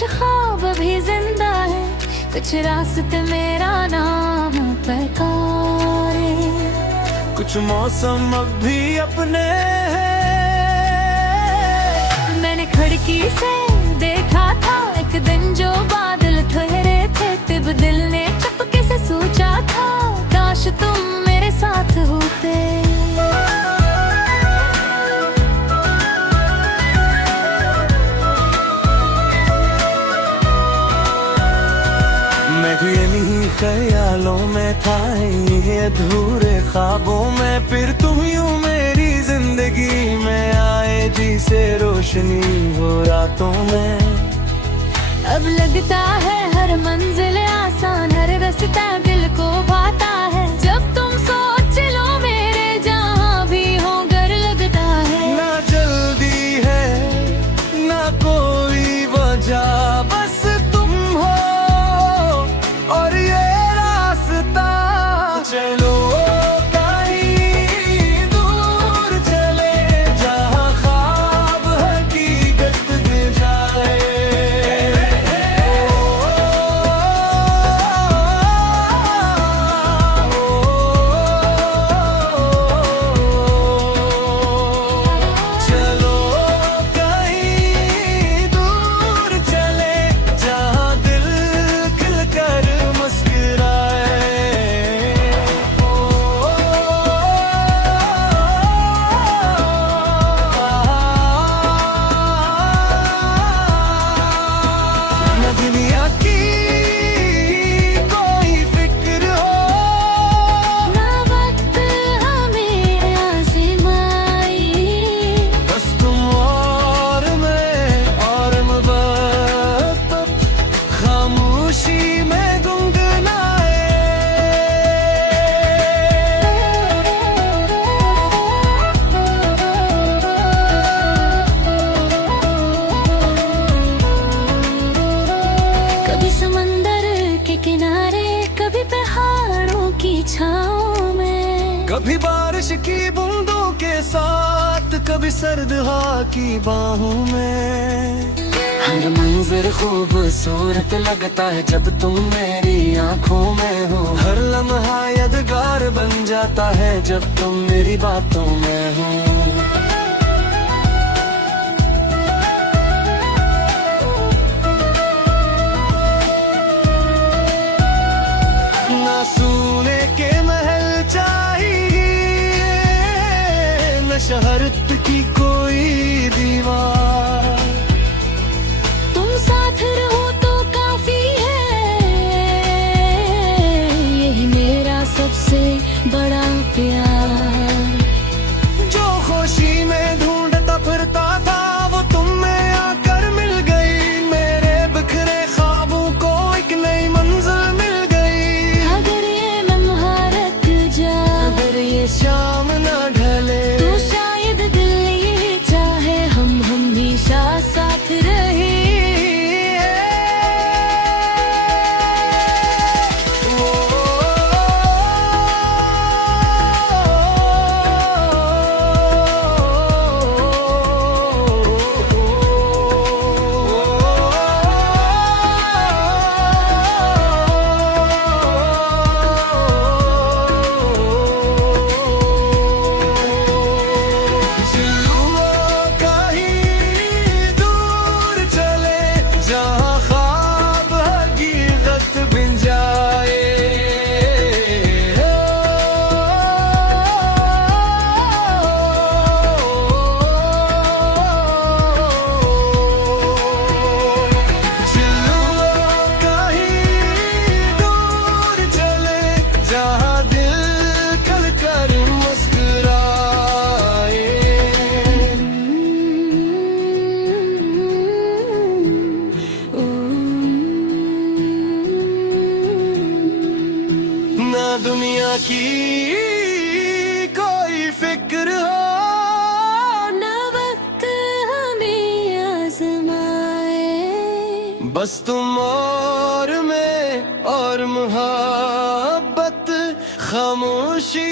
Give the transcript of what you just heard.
कुछ ख्वाब भी जिंदा है, कुछ रास्ते मेरा नाम पुकारे। कुछ मौसम अब भी अपने हैं। मैंने खिड़की से देखा था एक दिन जो बादल ठहरे थे, तब दिल ने चुपके से सोचा था काश तुम मेरे साथ होते। मैं भी इन्हीं ख्यालों में था, ये अधूरे ख्वाबों में, फिर तुम यूं मेरी जिंदगी में आए, जिसे रोशनी हो रातों में। अब लगता है हर मंजिल आसान, हर रास्ता दिल को भाता है, जब तुम सोच लो मेरे जहाँ भी हो घर लगता है। ना जल्दी है ना कोई वजह, बस तुम हो और ये रास्ता। चलो कहीं दूर चले, जहाँ ख्वाब हकीकत दे जाए। चलो कहीं दूर चले, जहाँ दिल खिलकर मुस्कुराए। न दुनिया की कोई फिक्र हो, ना वक्त हमें आज़माई, बस तुम और मैं और मोहब्बत खामोशी में गुनगुनाए। कभी समंदर के किनारे, कभी पहाड़ों की छाँव में, कभी बारिश की बूंदों के साथ, कभी सर्द हवा की बाहों में। हर मंजर खूबसूरत लगता है जब तुम मेरी आंखों में हो, हर लम्हा यादगार बन जाता है जब तुम मेरी बातों में हो। ना सोने के महल चाहिए, न शहरत की कोई दीवार, तुम साथ रहो तो काफी है, यही मेरा सबसे बड़ा प्यार। जो खुशी में ढूंढता फिरता था वो तुम में आकर मिल गई, मेरे बिखरे ख्वाबों को एक नई मंजिल मिल गई। अगर ये लम्हा रुक जाए, अगर ये शाम न ढले, तो शायद दिल ये चाहे हम हमेशा साथ रहे। दुनिया की कोई फिक्र हो, ना वक्त हमें आज़माए, बस तुम और मैं और मोहब्बत खामोशी